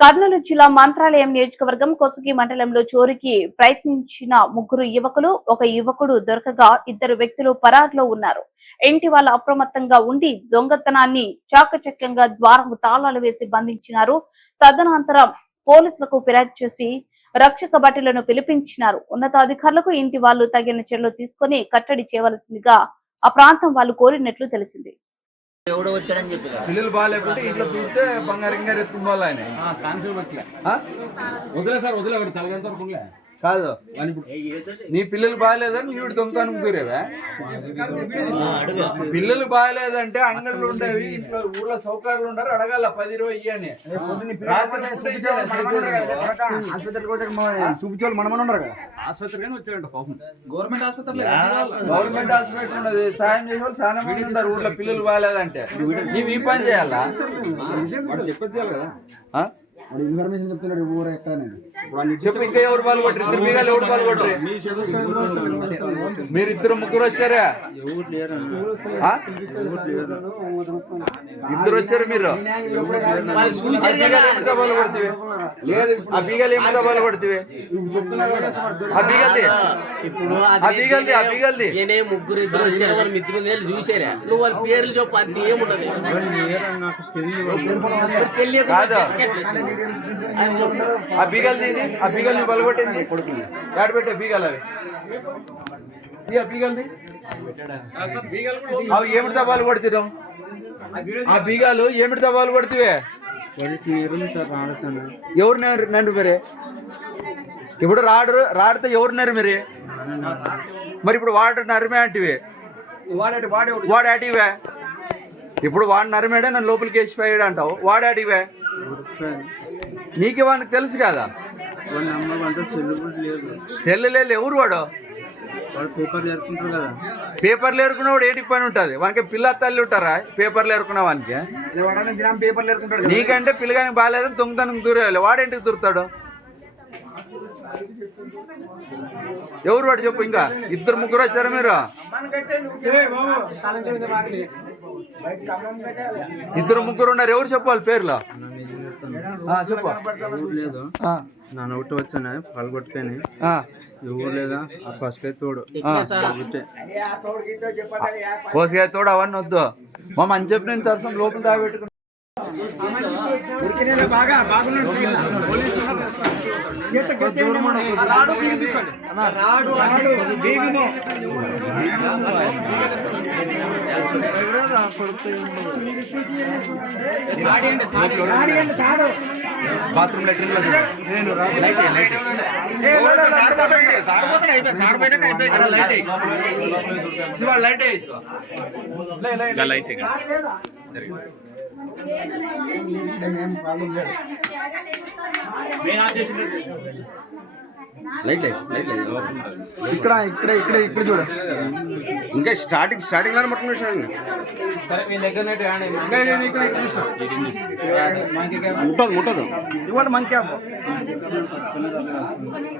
కర్నూలు జిల్లా మంత్రాలయం నియోజకవర్గం కొసగి మండలంలో చోరీకి ప్రయత్నించిన ముగ్గురు యువకులు ఒక యువకుడు దొరకగా ఇద్దరు వ్యక్తులు పరారులో ఉన్నారు. ఇంటి వాళ్ళు అప్రమత్తంగా ఉండి దొంగతనాన్ని చాకచక్యంగా ద్వారం తాళాలు వేసి బంధించినారు. తదనంతరం పోలీసులకు ఫిర్యాదు చేసి రక్షక భటులను పిలిపించినారు. ఉన్నతాధికారులకు ఇంటి వాళ్ళు తగిన చర్యలు తీసుకొని కట్టడి చేయవలసిందిగా ఆ ప్రాంతం వాళ్ళు కోరినట్లు తెలిసింది. ఎవడో వచ్చాడని చెప్పి. పిల్లలు బాగాలేకుంటే ఇంట్లో చూస్తే బంగారు ఇంగారు ఎత్తుకుని పోవాలి ఆయన కాన్సెప్ట్ వచ్చలే ఆ? వదిలే సార్ వదిలే తలగంత వరకు ఉండలే కాదు నీ పిల్లలు బాగాలేదని నీవిడ దొంగతనం అడుగు. పిల్లలు బాగాలేదంటే అంగళ్ళు ఉండేవి ఇంట్లో ఊర్లో సౌకర్యాలు ఉండరు అడగాల పది ఇరవై ఇయ్యని. వచ్చాక చూపించాలి మనమని ఉన్నారు కదా. ఆసుపత్రి కానీ వచ్చాడంట పాపం. గవర్నమెంట్ గవర్నమెంట్ హాస్పిటల్ ఉన్నది సాయం చేసే చాలా మంది ఉంటారు ఊర్లో పిల్లలు బాగాలేదంటే. నీవు ఈ పని చేయాలా? చెప్పేది కదా. ఇన్ఫర్మేషన్ చెప్తున్నాడు ఊరు ఎక్కడ అని. చెప్పు ఇంకా ఎవరు ఇద్దరు ఎవరు మీరు ఇద్దరు ముగ్గురు వచ్చారా? ఇద్దరు వచ్చారు మీరు? ఆ బీగాలు కొడుతుంది లేదు. ఆ బీగల్ది? ఆ బీగల్ది ఆ బీగల్ది? నేనే ముగ్గురు ఇద్దరు వచ్చారు వాళ్ళు మిద్దరు నేలు చూసారా నువ్వు వాళ్ళ పేర్లు చెప్పు అంత ఏముండదు. ఆ బీగల్ది ఇది ఆ బీగల్ని బలగొట్టింది. దాడి పెట్టే బీగాలు అవి. ఇక బీగల్ది అవి ఏమిటి దెబ్బలు కొడుతున్నాం ఆ బీగాలు ఏమిటి దెబ్బలు కొడుతువే ఎవరు నరు- నన్ను మరి? ఇప్పుడు రాడు రాడితే ఎవరు నరు మరి? మరి ఇప్పుడు వాడు నరిమే అంటివి. వాడే వాడు ఇప్పుడు వాడు నరిమేడే నన్ను లోపలికి వేసిపోయాడు అంటావు వాడు అడివే నీకు వానికి తెలుసు కదా? సెల్లు లేదు. ఎవరు వాడు? కదా. పేపర్లు ఏరుకున్నవాడు ఏటికి పని ఉంటుంది? వానికి పిల్ల తల్లి ఉంటారా? పేపర్లు ఏరుకున్న వానికి? పేపర్లు ఎరుకుంటాడు కదా. నీకంటే పిల్లగానికి బాగాలేదని దొంగతనం దూరేయాలి. వాడేంటికి దూరుతాడు? ఎవరు వాడు చెప్పు ఇంకా? ఇద్దరు ముగ్గురు వచ్చారా మీరు? ఇద్దరు ముగ్గురు ఉన్నారు. ఎవరు చెప్పాలి పేర్లు? చెప్పు. లేదు నాన్న ఒకటి వచ్చాను. పలగొట్టుకొని ఎవరు లేదా? ఆ పసుపే తోడు. కోసిగా తోడు అవన్నీ వద్దు. మా మంచి చెప్పి నేను సరసం లోపల దాగబెట్టుకున్నా ఉరికినేలే బాగా బాగున్నాడు సైడ్. చేత గట్టిగా రాడు బీగు తీసుకోండి. రాడు, బీగును. రాడియండి, తాడు. బాత్రూమ్ లెట్రిన్లో నేను లైట్ వేయి, light light. Shiva, light. Light light light light ఇక్కడ ఇక్కడ ఇక్కడ ఇక్కడ చూడు ఇంకా స్టార్టింగ్ స్టార్టింగ్లోనే పట్టుకుని సరే మీ దగ్గర నెట్ కానీ ఇంకా నేను ఇక్కడ ఇక్కడ తీసుకో. ముట్టదు ముట్టదు. ఇవ్వండి మంచి క్యాప్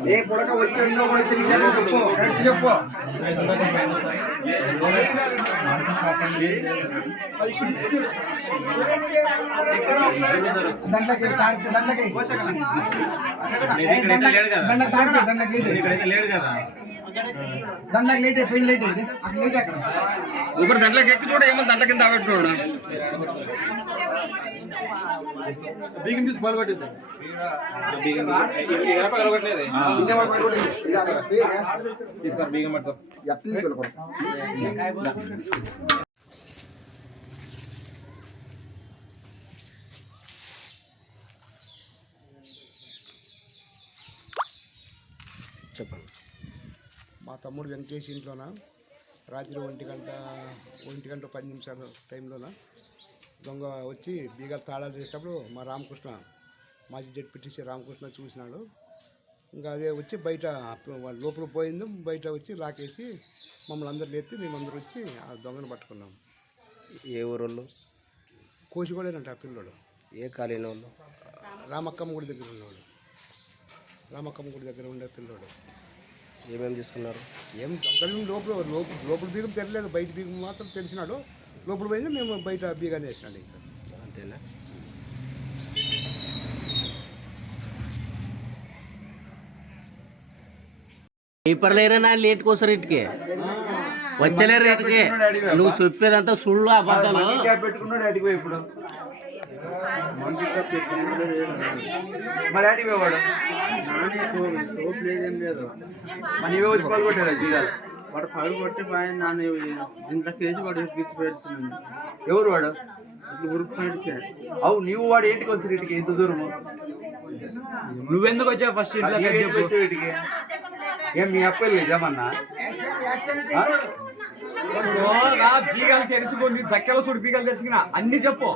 ఏ పుడక వచ్చి ఇంట్లో కూడా వచ్చి నీకు చెప్పు. దండలకి. దండలకి తాడు, దండలకి లేట్. దండలకి లేట్ అయిపోయింది లేట్ అయింది అక్కడ లేట్ అక్కడ ఇప్పుడు దాంట్లోకి ఎక్కి చూడ ఏమో దాంట్లో కింద పెట్టుకోడు బీగం తీసి బాల్ పట్టింది తీసుకోరు బీగం పట్టుకో ఎట్లా తీసుకోవాలి చెప్పండి మా తమ్ముడు వెంకటేష్ ఇంట్లోన? రాత్రి ఒంటి గంట ఒంటి గంట పది నిమిషాల టైంలోన? దొంగ వచ్చి బీగాలు తాళాలు చేసేటప్పుడు మా రామకృష్ణ మాజీ జడ్పీటీసీ రామకృష్ణ చూసినాడు. ఇంకా అదే వచ్చి బయట లోపల పోయింది బయట వచ్చి లాకేసి మమ్మల్ని అందరు లేపి మేమందరూ వచ్చి ఆ దొంగను పట్టుకున్నాం. ఏ ఊరోళ్ళు? కోసిగోడేనంట ఆ పిల్లోడు. ఏ కాలేని వాళ్ళు రామక్కమ్మ గుడి దగ్గర ఉన్నాడు రామక్కమ్మ గుడి దగ్గర ఉండే పిల్లోడు. ఏమేమి తీసుకున్నారు? ఏం దొంగలు లోపల లోపల లోపల బీగం తెరలేదు బయట బీగం మాత్రం తెలిసినాడు లోపల పోయింది మేము బయట బీగానే వేసినాడు ఇక్కడ అంతేనా? పేపర్ లేట్ కోసం ఇటుకే? వచ్చలేరు ఇటుకే. నువ్వు చెప్పేదంతా సుళ్ళు అబద్ధాలు. పెట్టుకున్నాడు ఇప్పుడు. మరి అడిగి పోవాడు లేదు మరి వచ్చి పాల్గొట్టాడు బీగాలు వాడు పగలు కొట్టి పైన నన్ను ఇంట్లో కేసు వాడు పిచ్చి పెడుతున్నాను ఎవరు వాడు? ఇట్లా ఉరుకు అవు నీవు వాడు ఏంటికి వస్తారు ఇంటికి? ఎంత దూరము? నువ్వెందుకు వచ్చావు ఫస్ట్ ఇంట్లో? వచ్చావు ఇంటికి? ఏం మీ అప్పలు లేదేమన్నా తెలుసుకుంది దక్కల సుడి బీగాలు తెలుసుకున్నా అన్ని చెప్పు.